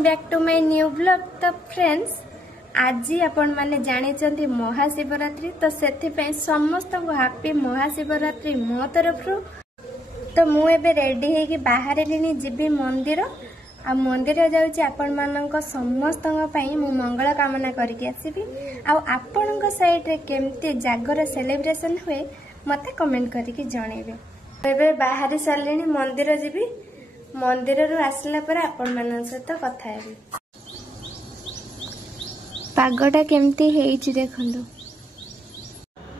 Welcome back to my new blog. तो friends आज आपण माने जानी महाशिवरात्रि तो से समस्त को हैप्पी महाशिवरात्रि मो तरफ। तो मुझे रेडी है कि बाहर जीवी मंदिर आ मंदिर जाऊँगी आपण मानक समस्त मु मंगल कामना करके आसबि। आपण साइड केमती जागर सेलिब्रेशन हुए मत कमेंट करके जनइबे। बाहरी सारे मंदिर जीवी मंदिर आसला पर आपण मान सहित कथा हेबी। पागटा केमती हेइछि देखंतु।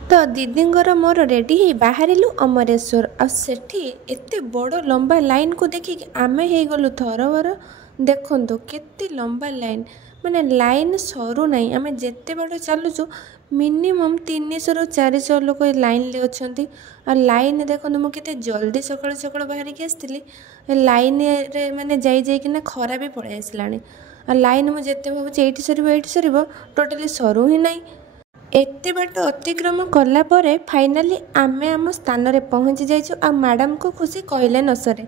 तो दीदींगर मोर रेडी ही बाहरिलु अमरेश्वर आ सेठी एते बड़ लंबा लाइन को देखि आमे हे गलु थरवर। देखंतु केते लंबा लाइन माने लाइन सरू नहीं। आमे जेते बड़ चलुचु मिनिमम 300 ରୁ 400 लोक लाइन ले अछंती। आ लाइन देखंतु मु केते जल्दी सकाळ सकाळ बाहर के आस्तिली लाइन रे माने जाई जाई किना खरा भी पळे आसलानी। आ लाइन मु जेते भाबु एठी सरीबो टोटली सरू ही नहीं। एते बाट अतिक्रम कला परे फाइनली आमे आम स्थान रे पहुंची जाइछु। आ मैडम को खुशी कहले न सरे।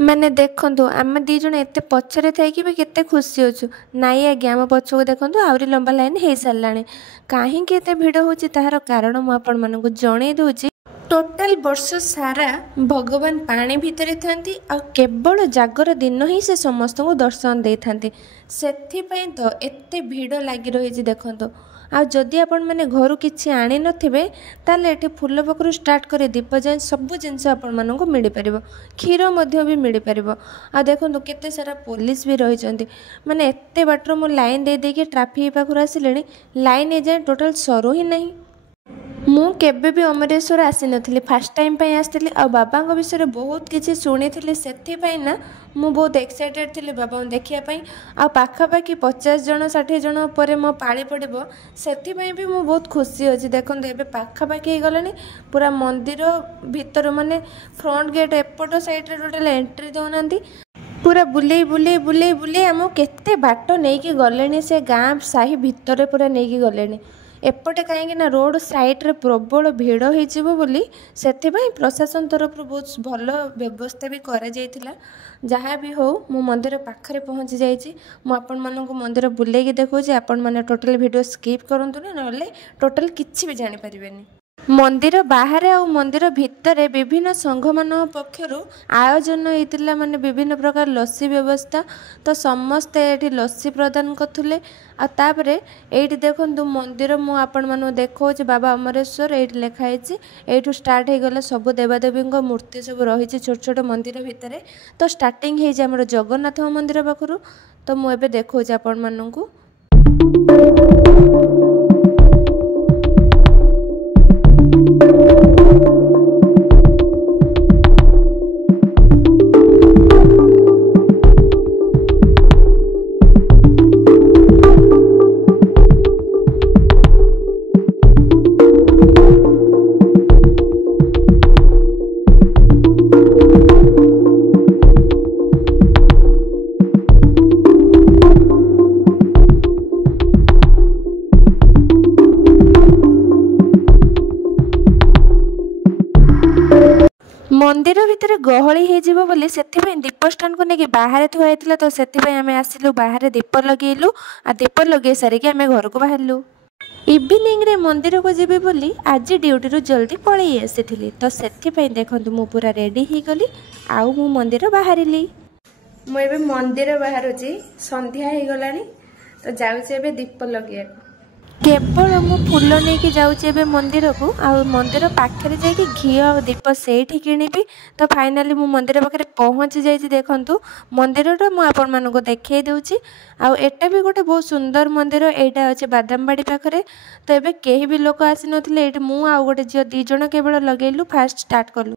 माने देखंतु आम दी जण एते पछरे थाई कि केते खुशी होछु। नाई आज्ञा आम पछको देखंतु आउरी लंबा लाइन हे सारलानी। काहे के एते भिड़ होछि ताहार कारण मु आपण मानकु जणे दोछि। टोटल वर्ष सारा भगवान पानी भितरे थांती आ केवल जागर दिन ही से समस्त को दर्शन दे थांती। सेथि पई तो एते भिड़ लागि रहिछि देखंतु। आ जदि आपण माने घर किछि आनी नथिबे ताले एठी फूल पकरू स्टार्ट करे दीप जाय सब जिनस आपण मानको मिली परिबो। क्षीर मध्य भी मिली परिबो। आ देखंतु केते सारा पुलिस भी रहि चंती। माने एते बाटर मो लाइन दे दे के ट्रैफिक पाखर आसिलेनी लाइन ए जाय टोटल सरो ही नहीं। मु केबे भी अमरेश्वर आसी नथिली फर्स्ट टाइम पई आस्तिली। आ बाबा को विषय बहुत किछि सुनिथिली सेथि पई ना मु बहुत एक्साइटेड थिली बाबा देखिया पई। आ पाखा पाखी 50 जन 60 जन परे मो पाळी पड़िबो सेथि पई भी मु बहुत खुशी अछि। देखन एबे पाखा पाखी गलानी पूरा मंदिर भीतर माने फ्रंट गेट एपट साइड रे टोटल एंट्री दोनांती। पूरा बुले बुले बुले बुले हम केते बाट नै कि गलेनी से गां साही भीतर पूरा नै कि गलेनी। एपटे कहीं ना रोड साइड रे प्रबल भिड़ हो बोली से प्रशासन तरफ बहुत भल व्यवस्था भी करा जायतिला। जहाँ भी हो मु मंदिर पाखरे पहुँची जाइए। मु आपण मानक मंदिर बुलेकी देखुची। आपण माने टोटल वीडियो स्किप करंतु ना टोटल किछि भी जानि परिबेनी। मंदिर बाहर आ मंदिर भितर विभिन्न संघ मान पक्षर आयोजन होता माने विभिन्न प्रकार लस्सी व्यवस्था। तो समस्ते ये लस्सी प्रदान करते। आतापरे ये देखु मंदिर मु आपण मानू देखो बाबा अमरेश्वर ये लिखाई यू स्टार्ट हो गला सब देवादेवी मूर्ति सब रही छोट छोट मंदिर भितर। तो स्टार्टिंग हो जगन्नाथ मंदिर पाखु। तो मुझे देखो आपण मानू मंदिर भितर गहली हो बोली से दीप स्टाण को लेकिन बाहर थुआई। तो से आम आसिलु बाहर दीप लगेलु। आ दीप लगे सारिक आम घर को बाहरलु। इवनिंग रे मंदिर को जीवी बोली आज ड्यूटी रू जल्दी पलि आसी। तो से देखो मु पूरा रेडी हो गली आउ मु मंदिर बाहरिली। मुझे मंदिर बाहर संध्या हो गला। तो जाऊे दीप लगे केवल मु फूल नहीं कि जाऊे मंदिर को। आ मंदिर पाखे जाकि घी और दीप से किनिबी। तो फाइनाली मु मंदिर पाखे पहुँची जाइए। देखंतु मंदिरटा मु आपण मानक देखई दूची। आ एटा भी गोटे बहुत सुंदर मंदिर एटा अच्छे बादामबाड़ी पाखे। तो एबे केही भी लोक आसी नथिले एटी मु आ गोटे झियो दी जण केवल लगेलु फास्ट स्टार्ट कलु।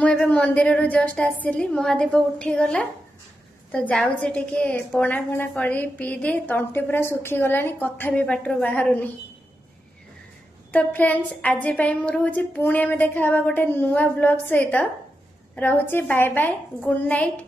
मुझे मंदिर रू जस्ट आसली महादीप उठीगला तो जाऊे टिके पणा फणा कर पी दिए तंटे पूरा सुखी गलानी कथा भी पाटर बाहरुनी। तो फ्रेंड्स आज मु रोचे पुणी आम देखा गोटे नुआ ब्लॉग सहित रोचे बाय बाय गुड नाइट।